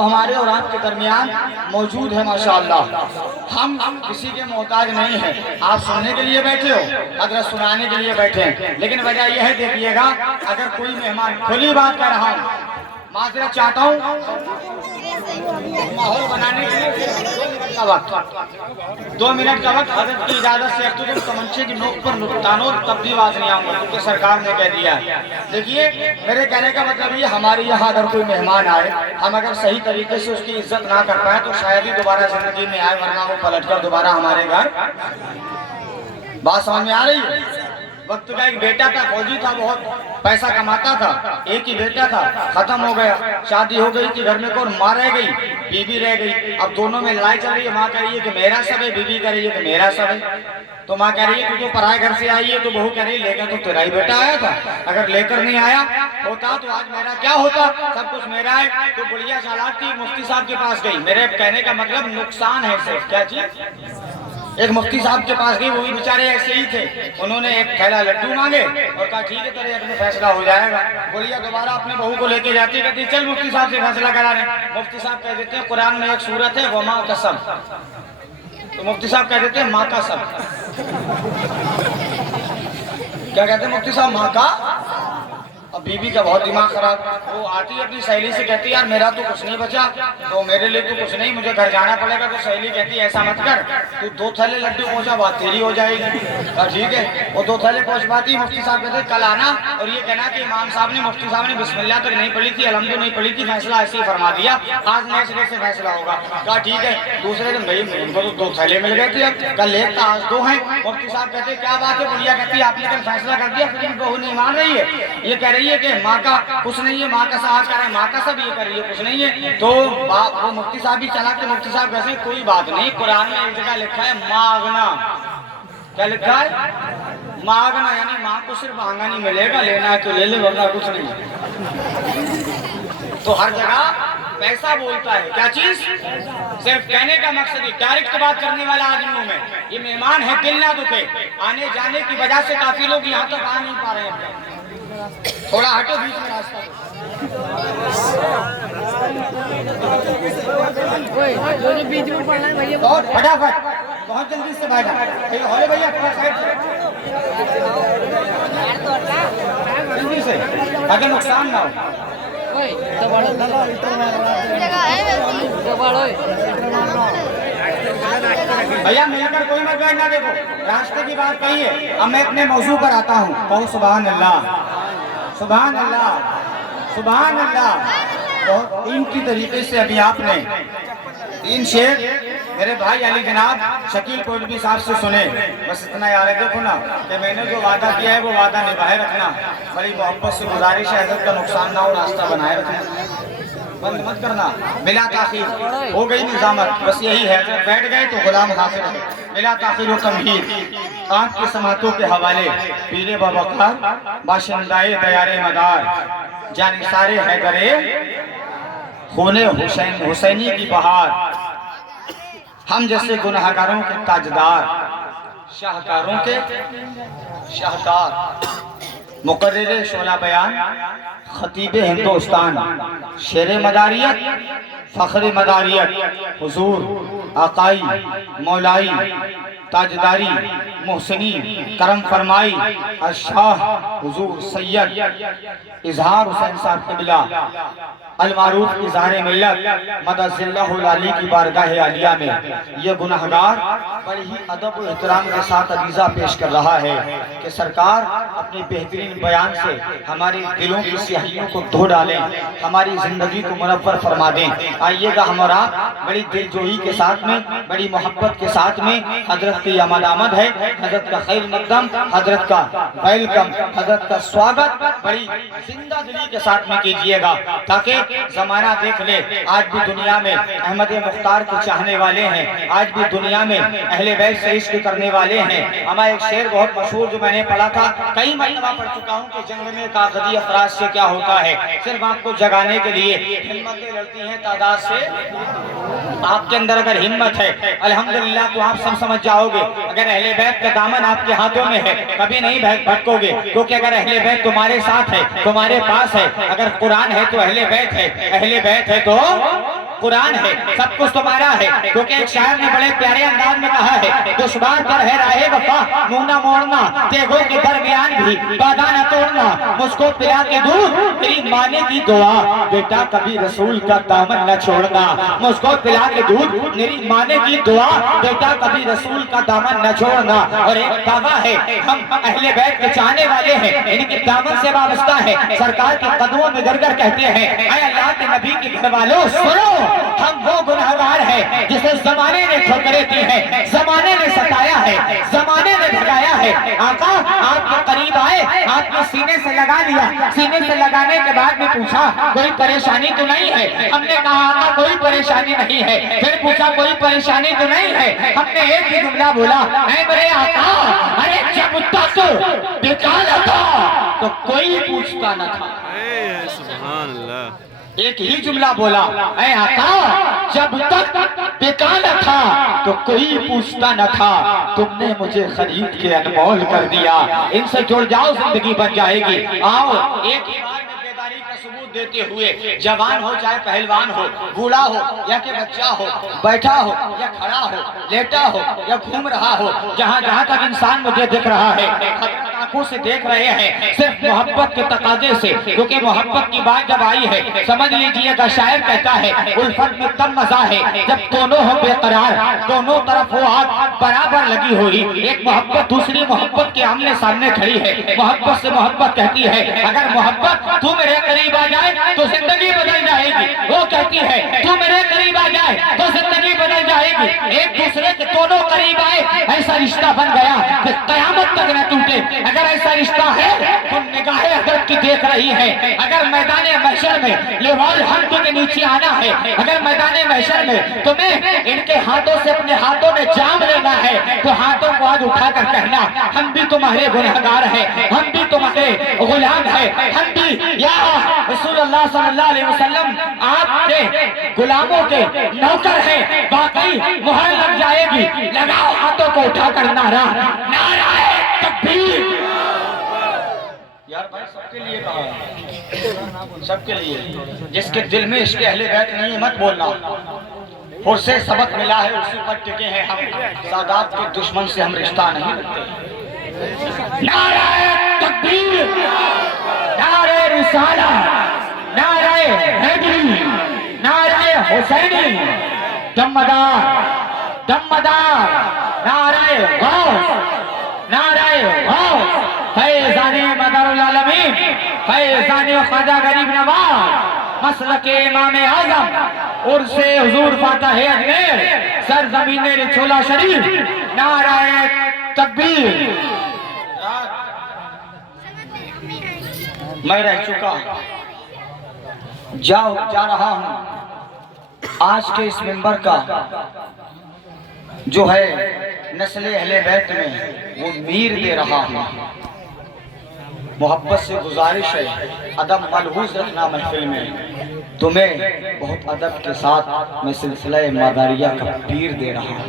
اب ہمارے اور آپ کے درمیان موجود ہے ماشاءاللہ. ہم کسی کے محتاج نہیں ہیں. آپ سننے کے لیے بیٹھے ہو, حضرت سنانے کے لیے بیٹھے ہیں, لیکن وجہ یہ ہے دیکھیے گا اگر کوئی مہمان, کھلی بات کر رہا ہوں, معذرت چاہتا ہوں, ماحول بنانے کے لیے 2 منٹ کا وقت حضرت کی اجازت سے. اب تو تم تمنچے کی نوک پر تانور تب بھی آواز نہیں آؤں گا کیونکہ سرکار نے کہہ دیا ہے. دیکھیے میرے کہنے کا مطلب یہ, ہمارے یہاں اگر کوئی مہمان آئے, ہم اگر صحیح طریقے سے اس کی عزت نہ کر پائے تو شاید ہی دوبارہ زندگی میں آئے, ورنہ وہ پلٹ کر دوبارہ ہمارے گھر. بات سمجھ میں آ رہی ہے؟ وقت کا ایک بیٹا تھا, فوجی تھا, بہت پیسہ کماتا تھا, ایک ہی بیٹا تھا, ختم ہو گیا, شادی ہو گئی تھی, گھر میں کوئی ماں رہ گئی, بیوی رہ گئی. اب دونوں میں لڑائی چل رہی ہے, ماں کہہ رہی ہے کہ میرا سب ہے, بیوی کہہ رہی ہے کہ میرا سب ہے. تو ماں کہہ رہی ہے کہ تو پرائے گھر سے آئی ہے, تو بہو کہہ رہی ہے لے کر تو تیرا ہی بیٹا آیا تھا, اگر لے کر نہیں آیا ہوتا تو آج میرا کیا ہوتا, سب کچھ میرا ہے. تو بڑھیا چالاک تھی, مفتی صاحب کے پاس گئی. میرے کہنے کا مطلب نقصان ہے صرف, کیا چیز, ایک مفتی صاحب کے پاس گئی, وہ بھی بیچارے ایسے ہی تھے. انہوں نے ایک تھیلا لڈو مانگے اور کہا ٹھیک ہے تیرے حق میں فیصلہ ہو جائے گا. بڑھیا دوبارہ اپنے بہو کو لے کے جاتی, کہتی چل مفتی صاحب سے فیصلہ کرا لیں. مفتی صاحب کہہ دیتے ہیں قرآن میں ایک سورت ہے وما قسم, تو مفتی صاحب کہہ دیتے ہیں ماں کا سب. کیا کہتے ہیں مفتی صاحب, ماں کا. اب بیوی کا بہت دماغ خراب, وہ آتی ہے اپنی سہیلی سے کہتی ہے یار میرا تو کچھ نہیں بچا, تو میرے لیے تو کچھ نہیں, مجھے گھر جانا پڑے گا. تو سہیلی کہتی ہے ایسا مت کر, تو 2 تھیلے لڈو پہنچا, بات تیری ہو جائے گی. ٹھیک ہے, وہ 2 تھیلے پہنچ پاتی. مفتی صاحب کہتے ہیں کل آنا اور یہ کہنا کہ امام صاحب نے, مفتی صاحب نے بسم اللہ تک نہیں پڑھی تھی, الحمد نہیں پڑھی تھی, فیصلہ ایسے ہی فرما دیا, آج نئے سرے سے فیصلہ ہوگا. کہا ٹھیک ہے. دوسرے دن بھائی ان کو تو 2 تھیلے مل گئے تھے, اب کل ایک تھا آج 2 ہیں. مفتی صاحب کہتے ہیں کیا بات ہے, بڑھیا کہتی ہے آپ نے کل فیصلہ کر دیا, پھر بہو نہیں مان رہی ہے, یہ کہہ رہی ہے کہ ماں کا کچھ نہیں ہے, ماں کا ساتھ کر رہے ہیں, ماں کا سب, یہ کر رہی ہے کچھ نہیں ہے. تو وہ مفتی صاحب بھی چلا کہ مفتی صاحب کیسے, کوئی بات نہیں, قرآن میں ایک جگہ لکھا ہے ماغنا. کیا لکھا ہے, ماغنا, یعنی ماں کو صرف آنگن ہی ملے گا, لینا ہے تو لے لے ورنہ کچھ نہیں. تو ہر جگہ پیسہ بولتا ہے, کیا چیز, صرف کہنے کا مقصد ہی, ڈائریکٹ بات کرنے والا آدمیوں میں. یہ مہمان ہے, دل نہ دکھے, آنے جانے کی وجہ سے کافی لوگ یہاں تک آ نہیں پا رہے ہیں. تھوڑا ہٹو بیچ میں راستہ. بہت فٹافٹ, بہت جلدی سے بھائی ہولے بھیا, تھوڑا سائڈ جلدی سے اگر نقصان نہ ہو. بھیا مل کر کوئی مت بیٹھنا, دیکھو راستے کی بات کہی ہے. اب میں اپنے موضوع پر آتا ہوں, کہو سبحان اللہ, سبحان اللہ, سبحان اللہ. بہت 3 کی طریقے سے ابھی آپ نے 3 شعر میرے بھائی علی جناب شکیل کوٹبی صاحب سے سنے. بس اتنا یاد ہے, دیکھو نا کہ میں نے جو وعدہ کیا ہے وہ وعدہ نبھائے رکھنا. بڑی محبت سے گزارش ہے, حضرت کا نقصان نہ ہو, راستہ بنائے رکھنا, بند مت کرنا. بلا تاخیر ہو گئی نظامت, بس یہی ہے, جب بیٹھ گئے تو غلام حاصل ہے. بلا تاخیر و تمہید, آنکھ کی سماعتوں کے حوالے, پیر بابکر باشندائے دیار مدار, جانثار حیدرے خون حسینی کی بہار, ہم جیسے گنہگاروں کے تاجدار, شاہکاروں کے شاہکار, مقرر شعلہ بیان, خطیب ہندوستان, شیر مداریت, فخر مداریت, حضور آقائی مولائی تاجداری محسنی کرم فرمائی الشاہ حضور سید اظہار حسین صاحب قبلہ المعروف اظہار ملت مدد اللہ العلی کی بارگاہ عالیہ میں یہ گناہگار بڑی ہی ادب و احترام کے ساتھ عریضہ پیش کر رہا ہے کہ سرکار اپنی بہترین بیان سے ہماری دلوں کی سیاہیوں کو دھو ڈالیں, ہماری زندگی کو منور فرما دیں. آئیے گا ہم اور آپ بڑی دل جوئی کے ساتھ میں, بڑی محبت کے ساتھ میں, حضرت کی آمد ہے, حضرت کا خیر مقدم, حضرت کا ویلکم, حضرت کا سواگت بڑی زندہ دلی کے ساتھ میں کیجئے گا تاکہ زمانہ دیکھ لے. آج بھی دنیا میں احمد مختار کے چاہنے والے ہیں, آج بھی دنیا میں اہل بیت سے عشق کرنے والے ہیں. ہمارا ایک شعر بہت مشہور جو میں نے پڑھا تھا, کئی مرتبہ پڑھ چکا ہوں کہ جنگ میں کاغذی افراد سے کیا ہوتا ہے, صرف آپ کو جگانے کے لیے ہمتیں لڑتی ہیں تعداد سے. آپ کے اندر اگر ہمت ہے الحمدللہ تو آپ سب سمجھ جاؤ گے. اگر اہل بیت کا دامن آپ کے ہاتھوں میں ہے کبھی نہیں بھٹکو گے, کیونکہ اگر اہل بیت تمہارے ساتھ ہے, تمہارے پاس ہے, اگر قرآن ہے تو اہل بیت ہے, اہل بیت ہے تو قرآن ہے، سب کچھ تمہارا ہے، کیونکہ ایک شاعر نے بڑے پیارے انداز میں کہا ہے، دشوار پر ہے راہ وفا منہ نہ موڑنا، تیغوں کے درمیان بھی وعدہ نہ توڑنا، مجھ کو پلا کے دودھ تیری مانے کی دعا، بیٹا کبھی رسول کا دامن نہ چھوڑنا، مجھ کو پلا کے دودھ میری مانے کی دعا، بیٹا کبھی رسول کا دامن نہ چھوڑنا۔ اور ایک دعویٰ ہے، ہم اہل بیت کے چاہنے والے ہیں، ان کے دامن سے وابستہ ہے، سرکار کے قدموں میں گر گر کہتے ہیں، اے اللہ کے نبی کے گھر والوں سنو، ہم وہ گنہگار ہیں جسے زمانے نے ٹھوکریں دی ہیں، زمانے نے ستایا ہے، زمانے نے بھگایا ہے۔ آقا آپ کے قریب آئے، آپ نے سینے سے لگا لیا، سینے سے لگانے کے بعد میں پوچھا کوئی پریشانی تو نہیں ہے؟ ہم نے کہا آقا کوئی پریشانی نہیں ہے۔ پھر پوچھا کوئی پریشانی تو نہیں ہے؟ ہم نے ایک ہی جملہ بولا، اے میرے آقا، ارے جب تک بیکار تھا تو کوئی پوچھتا نہ تھا۔ سبحان اللہ، ایک ہی جملہ بولا، اے آقا جب تک بیکار تھا تو کوئی پوچھتا نہ تھا، تم نے مجھے خرید کے انمول کر دیا، ان سے جڑ جاؤ زندگی بن جائے گی۔ آؤ ایک ہی بار میں بیداری کا ثبوت دیتے ہوئے، جوان ہو چاہے پہلوان ہو، بوڑھا ہو یا کہ بچہ ہو، بیٹھا ہو یا کھڑا ہو، لیٹا ہو یا گھوم رہا ہو، جہاں جہاں تک انسان مجھے دیکھ رہا ہے، آنکھوں سے دیکھ رہے ہیں، صرف محبت کے تقاضے سے، کیونکہ محبت کی بات جب آئی ہے، سمجھ لیجئے گا شاعر کہتا ہے، الفت میں تب مزہ ہے جب دونوں ہو بے قرار، دونوں طرف وہ آگ برابر لگی ہوئی، ایک محبت دوسری محبت کے آمنے سامنے کھڑی ہے، محبت سے محبت کہتی ہے اگر محبت تو میرے قریب آ جائے تو زندگی بدل جائے گی، وہ کہتی ہے تو میرے قریب آ جائے تو زندگی بدل جائے گی۔ ایک دوسرے کے دونوں قریب آئے، ایسا رشتہ بن گیا کہ قیامت تک نہ ٹوٹے۔ اگر ایسا رشتہ ہے تو نگاہ حضرت کی دیکھ رہی ہے، اگر میدان محشر میں لیوال حمد کے نیچے آنا ہے، اگر میدان محشر میں تمہیں ان کے ہاتھوں سے اپنے ہاتھوں میں جام لینا ہے تو ہاتھوں کو آج اٹھا کر کہنا ہم بھی تمہارے گنہگار ہیں، ہم بھی تمہارے غلام ہیں، ہم بھی یا رسول اللہ صلی اللہ علیہ وسلم آپ کے غلاموں کے نوکر ہیں۔ واقعی مہر لگ جائے گی، لگاؤ ہاتھوں کو اٹھا کر نعرہ، نعرہ تکبیر۔ یار بھائی سب کے لیے کہا ہے، سب کے لیے، جس کے دل میں عشق اہل بیت نہیں مت بولنا، اور سے سبق ملا ہے اسی پر ٹکے ہیں ہم، سادات کے دشمن سے ہم رشتہ نہیں رکھتے۔ نعرہ تکبیر، نعرہ رسالت، نعرہ حیدری، نعرہ حسینی، دمدار دمدار، نعرہ غوث، نعرہ غوث، فیضان مدار العالمین، فیضان خواجہ غریب نواز، مسلک امام اعظم، عرس حضور فاتح اجمیر، سرزمین رچولہ شریف، نعرہ تکبیر۔ میں رہ چکا جا رہا ہوں، آج کے اس منبر کا جو ہے نسل اہل بیت میں وہ میر دے رہا ہوں۔ محبت سے گزارش ہے ادب ملحوظ رکھنا محفل میں، تمہیں بہت ادب کے ساتھ میں سلسلہ ماداریہ کا پیر دے رہا ہوں۔